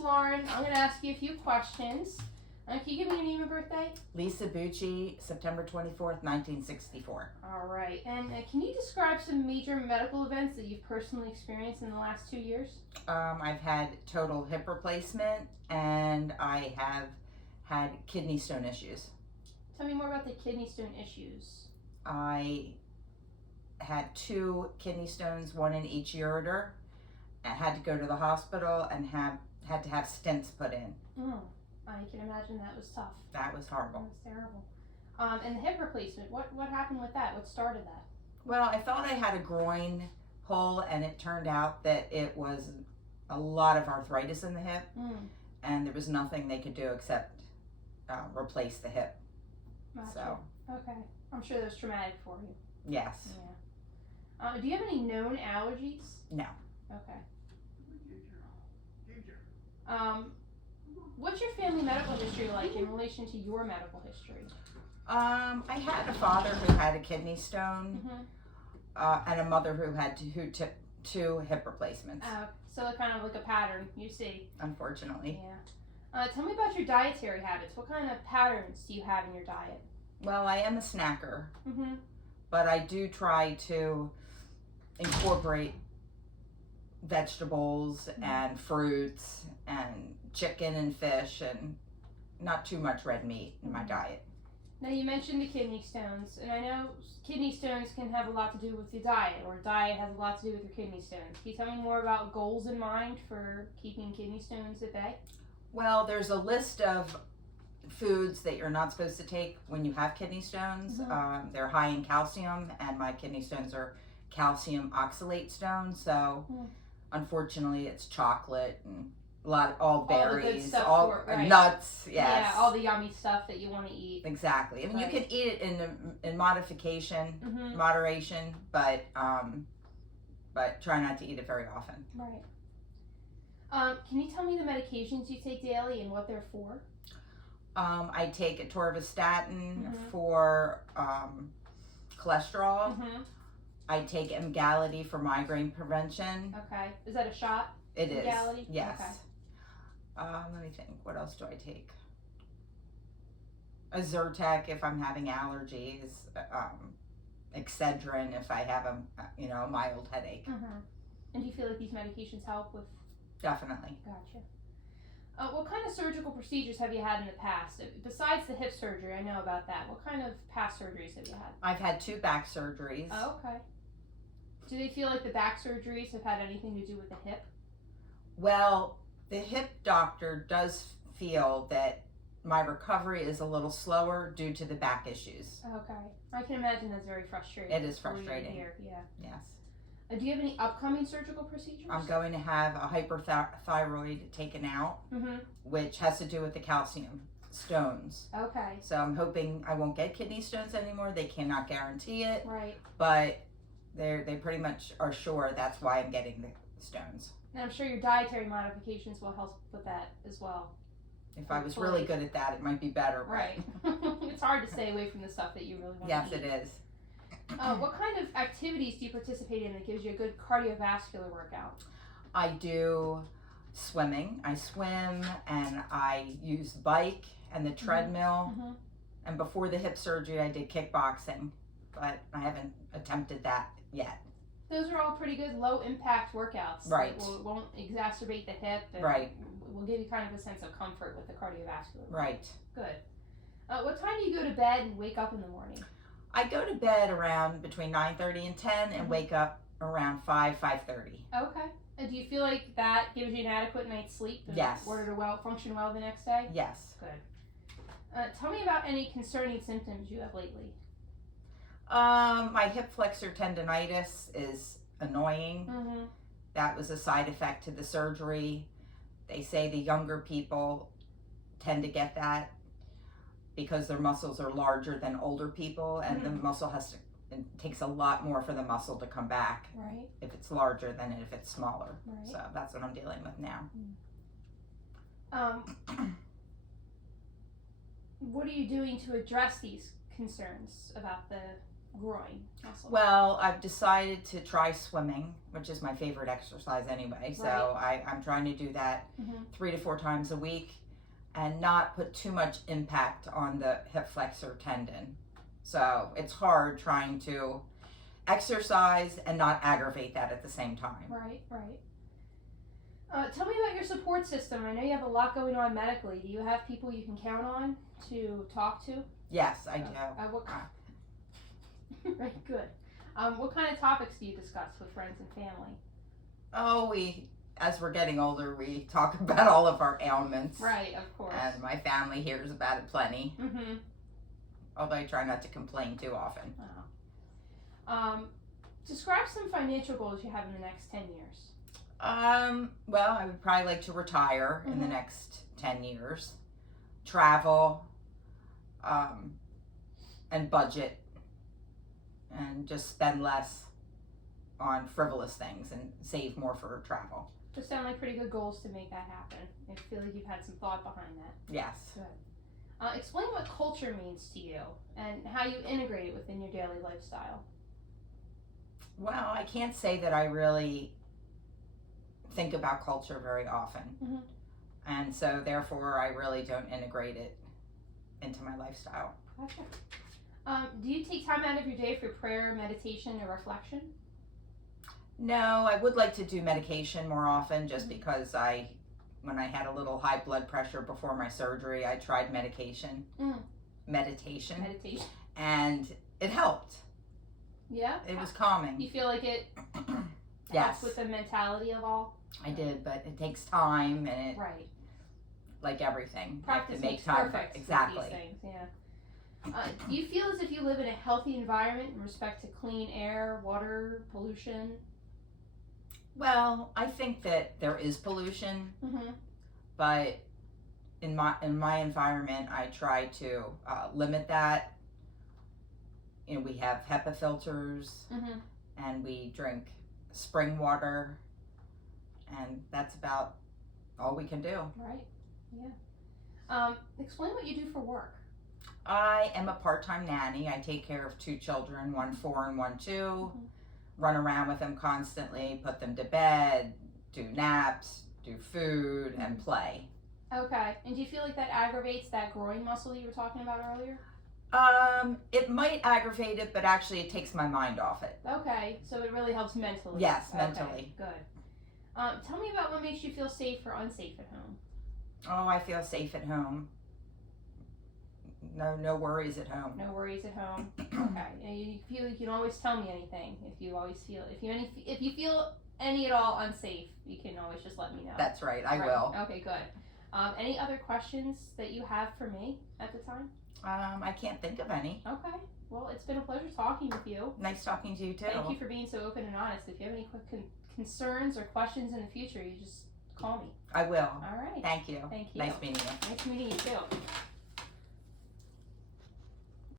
Lauren. I'm going to ask you a few questions. Can you give me your name and birthday? Lisa Bucci, September 24th, 1964. All right. And can you describe some major medical events that you've personally experienced in the last 2 years? I've had total hip replacement, and I have had kidney stone issues. Tell me more about the kidney stone issues. I had 2 kidney stones, one in each ureter. I had to go to the hospital and had to have stents put in. I can imagine that was tough. That was horrible. That was terrible. And the hip replacement, what happened with that? What started that? Well, I thought I had a groin pull, and it turned out that it was a lot of arthritis in the hip, and there was nothing they could do except replace the hip. Gotcha. So. Okay. I'm sure that was traumatic for you. Yes. Yeah. Do you have any known allergies? No. Okay. What's your family medical history like in relation to your medical history? I had a father who had a kidney stone, and a mother who had 2 hip replacements. So kind of like a pattern you see. Unfortunately. Yeah. Tell me about your dietary habits. What kind of patterns do you have in your diet? Well, I am a snacker, but I do try to incorporate vegetables and fruits and chicken and fish, and not too much red meat in my diet. Now, you mentioned the kidney stones, and I know kidney stones can have a lot to do with the diet, or diet has a lot to do with your kidney stones. Can you tell me more about goals in mind for keeping kidney stones at bay? Well, there's a list of foods that you're not supposed to take when you have kidney stones. They're high in calcium, and my kidney stones are calcium oxalate stones, so unfortunately it's chocolate and all berries, nuts, yes. Yeah, all the yummy stuff that you want to eat. Exactly. I mean, you can eat it in moderation, but try not to eat it very often. Right. Can you tell me the medications you take daily and what they're for? I take atorvastatin for cholesterol. I take Emgality for migraine prevention. Okay. Is that a shot? It is. Emgality? Yes. Okay. Let me think. What else do I take? A Zyrtec if I'm having allergies. Excedrin if I have a mild headache. And do you feel like these medications help with? Definitely. Gotcha. What kind of surgical procedures have you had in the past? Besides the hip surgery, I know about that. What kind of past surgeries have you had? I've had 2 back surgeries. Oh, okay. Do they feel like the back surgeries have had anything to do with the hip? Well, the hip doctor does feel that my recovery is a little slower due to the back issues. Okay. I can imagine that's very frustrating. It is frustrating. Yeah. Yes. Do you have any upcoming surgical procedures? I'm going to have a hyperthyroid taken out, which has to do with the calcium stones. Okay. So I'm hoping I won't get kidney stones anymore. They cannot guarantee it. Right. But they pretty much are sure that's why I'm getting the stones. And I'm sure your dietary modifications will help with that as well. If I was really good at that, it might be better. Right. It's hard to stay away from the stuff that you really want to eat. Yes, it is. What kind of activities do you participate in that gives you a good cardiovascular workout? I do swimming. I swim, and I use the bike and the treadmill. And before the hip surgery, I did kickboxing, but I haven't attempted that yet. Those are all pretty good low impact workouts. Right. That won't exacerbate the hip. And right. Will give you kind of a sense of comfort with the cardiovascular. Right. Good. What time do you go to bed and wake up in the morning? I go to bed around between 9:30 and 10 and wake up around 5:30. Okay. And do you feel like that gives you an adequate night's sleep? And Yes. In order to function well the next day? Yes. Good. Tell me about any concerning symptoms you have lately. My hip flexor tendonitis is annoying. That was a side effect to the surgery. They say the younger people tend to get that because their muscles are larger than older people, and the muscle it takes a lot more for the muscle to come back. Right. If it's larger than if it's smaller. Right. So that's what I'm dealing with now. What are you doing to address these concerns about the groin muscle? Well, I've decided to try swimming, which is my favorite exercise anyway. So I'm trying to do that 3 to 4 times a week and not put too much impact on the hip flexor tendon. So it's hard trying to exercise and not aggravate that at the same time. Right. Tell me about your support system. I know you have a lot going on medically. Do you have people you can count on to talk to? Yes, I do. What kind? Right, good. What kind of topics do you discuss with friends and family? Oh, as we're getting older, we talk about all of our ailments. Right, of course. And my family hears about it plenty. Mm-hmm. Although I try not to complain too often. Wow. Describe some financial goals you have in the next 10 years. Well, I would probably like to retire in the next 10 years. Travel, and budget, and just spend less on frivolous things and save more for travel. Those sound like pretty good goals to make that happen. I feel like you've had some thought behind that. Yes. Good. Explain what culture means to you and how you integrate it within your daily lifestyle. Well, I can't say that I really think about culture very often. And so therefore I really don't integrate it into my lifestyle. Gotcha. Do you take time out of your day for prayer, meditation, or reflection? No, I would like to do medication more often just because when I had a little high blood pressure before my surgery, I tried meditation, and it helped. Yeah? It was calming. You feel like it Yes. helps with the mentality of all? I did, but it takes time and Right. Like everything. Practice you have to makes make time perfect for it. Exactly. with these things, yeah. Do you feel as if you live in a healthy environment in respect to clean air, water, pollution? Well, I think that there is pollution, Mm-hmm. but in my environment, I try to limit that. You know, we have HEPA filters, and we drink spring water, and that's about all we can do. Right. Yeah. Explain what you do for work. I am a part-time nanny. I take care of 2 children, one 4 and one 2. Run around with them constantly, put them to bed, do naps, do food, and play. Okay. And do you feel like that aggravates that groin muscle you were talking about earlier? It might aggravate it, but actually it takes my mind off it. Okay. So it really helps mentally. Yes, Okay, mentally. Good. Tell me about what makes you feel safe or unsafe at home. Oh, I feel safe at home. No worries at home. No worries at home. Okay. And you feel like you can always tell me anything if you feel any at all unsafe, you can always just let me know. That's right. I will. Okay, good. Any other questions that you have for me at the time? I can't think of any. Okay. Well, it's been a pleasure talking with you. Nice talking to you too. Thank you for being so open and honest. If you have any concerns or questions in the future, you just call me. I will. All right. Thank you. Thank you. Nice meeting you. Nice meeting you too.